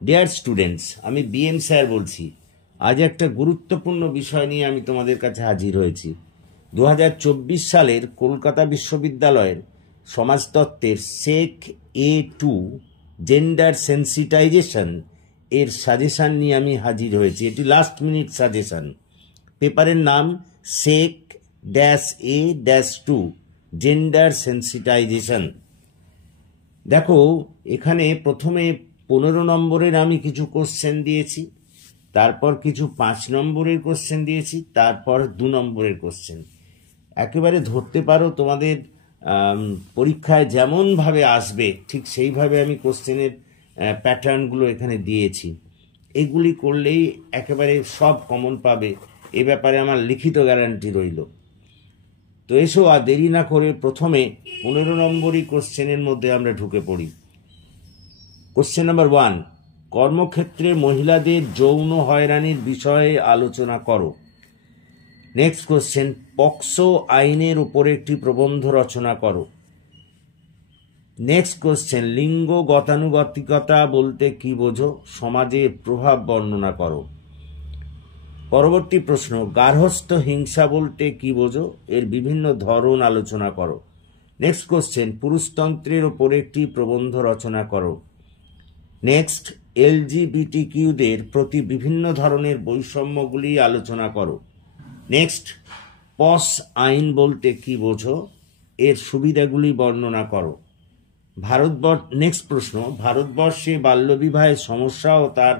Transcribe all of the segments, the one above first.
Dear students, আমি BM sir বলছি। আজ একটা গুরুত্বপূর্ণ বিষয় নিয়ে আমি তোমাদের কাছে হাজির হয়েছি। 2024 সালের কলকাতা বিশ্ববিদ্যালয়ের সমাজতত্ত্বের সেক A2 জেন্ডার সেন্সিটাইজেশন এর সাজেশন নিয়ে আমি হাজির হয়েছি। এটি লাস্ট মিনিট সাজেশন। পেপারের নাম SEC-A-2 জেন্ডার সেন্সিটাইজেশন। দেখো, এখানে প্রথমে 15 নম্বরের আমি কিছু কোশ্চেন দিয়েছি, তারপর কিছু 5 নম্বরের কোশ্চেন দিয়েছি, তারপর 2 নম্বরের কোশ্চেন। একেবারে ধরতে পারো তোমাদের পরীক্ষায় যেমনভাবে আসবে ঠিক সেইভাবে আমি কোশ্চেনের প্যাটার্নগুলো এখানে দিয়েছি। এগুলি করলেই একেবারে সব কমন পাবে, এ ব্যাপারে আমার লিখিত গ্যারান্টি রইল। তো এসো আর দেরি না করে প্রথমে 15 নম্বরই কোশ্চেনের মধ্যে আমরা ঢুকে পড়ি। কোশ্চেন নাম্বার 1, কর্মক্ষেত্রে মহিলাদের যৌন হয়রানির বিষয়ে আলোচনা করো। নেক্সট কোশ্চেন, পক্সো আইনের উপরে একটি প্রবন্ধ রচনা করো। নেক্সট কোশ্চেন, লিঙ্গ গতানুগতিকতা বলতে কি বোঝো, সমাজে প্রভাব বর্ণনা করো। পরবর্তী প্রশ্ন, গার্হস্থ্য হিংসা বলতে কি বোঝো, এর বিভিন্ন ধরন আলোচনা করো। নেক্সট কোশ্চেন, পুরুষতন্ত্রের ওপর একটি প্রবন্ধ রচনা করো। নেক্সট, LGBTQদের প্রতি বিভিন্ন ধরনের বৈষম্যগুলি আলোচনা করো। নেক্সট, পস আইন বলতে কি বোঝো, এর সুবিধাগুলি বর্ণনা করো। নেক্সট প্রশ্ন, ভারতবর্ষে বাল্যবিবাহের সমস্যা ও তার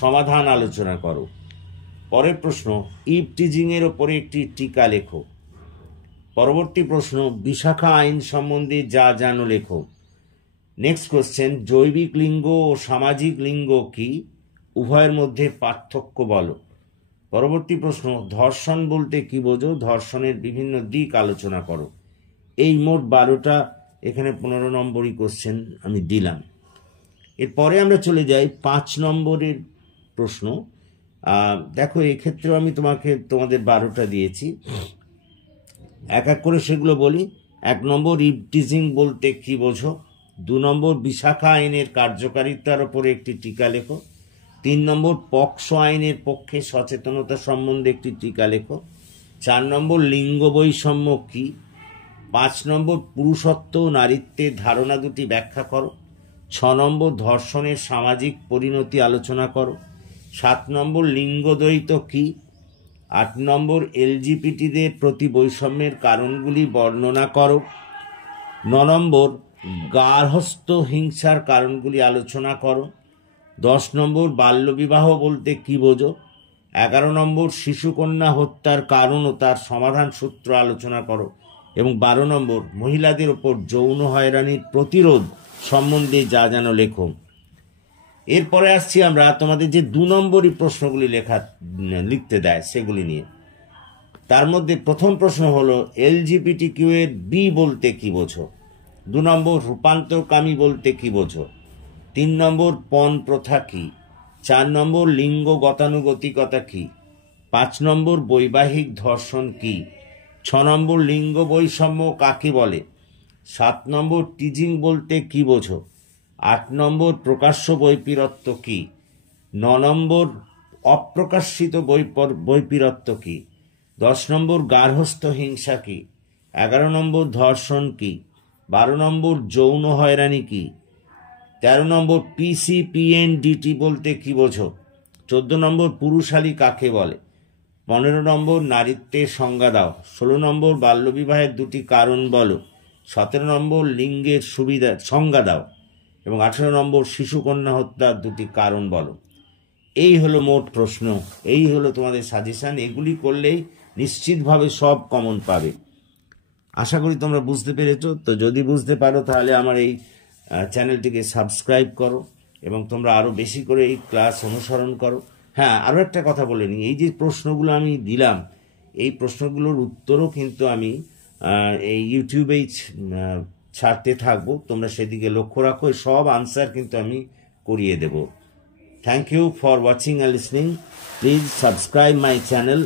সমাধান আলোচনা করো। পরের প্রশ্ন, ইভটিজিং এর ওপরে একটি টিকা লেখো। পরবর্তী প্রশ্ন, বিশাখা আইন সম্বন্ধে যা জানো লেখো। নেক্সট কোশ্চেন, জৈবিক লিঙ্গ ও সামাজিক লিঙ্গ কি, উভয়ের মধ্যে পার্থক্য বলো। পরবর্তী প্রশ্ন, ধর্ষণ বলতে কি বোঝো, ধর্ষণের বিভিন্ন দিক আলোচনা করো। এই মোট 12টা এখানে 15 নম্বরই কোশ্চেন আমি দিলাম। এরপরে আমরা চলে যাই 5 নম্বরের প্রশ্ন। দেখো, এক্ষেত্রেও আমি তোমাদের 12টা দিয়েছি, এক এক করে সেগুলো বলি। 1 নম্বর, ইভটিজিং বলতে কি বোঝো। 2 নম্বর, বিশাখা আইনের কার্যকারিতার ওপরে একটি টিকা লেখো। 3 নম্বর, পক্সো আইনের পক্ষে সচেতনতা সম্বন্ধে একটি টিকা লেখো। 4 নম্বর, লিঙ্গ বৈষম্য কি। 5 নম্বর, পুরুষত্ব ও নারীত্বের ধারণা দুটি ব্যাখ্যা করো। 6 নম্বর, ধর্ষণের সামাজিক পরিণতি আলোচনা করো। 7 নম্বর, লিঙ্গদ্বৈত কি। 8 নম্বর, LGBTদের প্রতি বৈষম্যের কারণগুলি বর্ণনা করো। 9 নম্বর, গার্হস্থ্য হিংসার কারণগুলি আলোচনা করো। 10 নম্বর, বাল্যবিবাহ বলতে কি বোঝো। 11 নম্বর, শিশুকন্যা হত্যার কারণ ও তার সমাধান সূত্র আলোচনা করো। এবং 12 নম্বর, মহিলাদের ওপর যৌন হয়রানির প্রতিরোধ সম্বন্ধে যা জানো লেখো। এরপরে আসছি আমরা তোমাদের যে 2 নম্বরই প্রশ্নগুলি লিখতে দেয় সেগুলি নিয়ে। তার মধ্যে প্রথম প্রশ্ন হলো, LGBTQ এর বি বলতে কি বোঝো। 2 নম্বর, রূপান্তরকামী বলতে কি বোঝো। 3 নম্বর, পণ প্রথা কি। 4 নম্বর, লিঙ্গ গতানুগতিকতা কি। 5 নম্বর, বৈবাহিক ধর্ষণ কি। 6 নম্বর, লিঙ্গ বৈষম্য কাকে বলে। 7 নম্বর, টিজিং বলতে কি বোঝো। 8 নম্বর, প্রকাশ্য বৈপরীত্য কি। 9 নম্বর, অপ্রকাশিত বৈপরীত্য কি। 10 নম্বর, গার্হস্থ্য হিংসা কি। 11 নম্বর, ধর্ষণ কি। 12 নম্বর, যৌন হয়রানি কি। 13 নম্বর, PCPNDT বলতে কি বোঝো। 14 নম্বর, পুরুষালী কাকে বলে। 15 নম্বর, নারীত্বের সংজ্ঞা দাও। 16 নম্বর, বাল্যবিবাহের দুটি কারণ বলো। 17 নম্বর, লিঙ্গের সংজ্ঞা দাও। এবং 18 নম্বর, শিশুকন্যা হত্যার দুটি কারণ বলো। এই হলো মোট প্রশ্ন, এই হলো তোমাদের সাজেশন। এগুলি করলেই নিশ্চিতভাবে সব কমন পাবে। আশা করি তোমরা বুঝতে পেরেছো। তো যদি বুঝতে পারো তাহলে আমার এই চ্যানেলটিকে সাবস্ক্রাইব করো এবং তোমরা আরও বেশি করে এই ক্লাস অনুসরণ করো। হ্যাঁ, আরও একটা কথা বলে নিই, এই যে প্রশ্নগুলো আমি দিলাম, এই প্রশ্নগুলোর উত্তরও কিন্তু আমি এই ইউটিউবেই ছাড়তে থাকবো। তোমরা সেদিকে লক্ষ্য রাখো, সব আনসার কিন্তু আমি করিয়ে দেব। Thank you for watching and listening. Please subscribe my channel.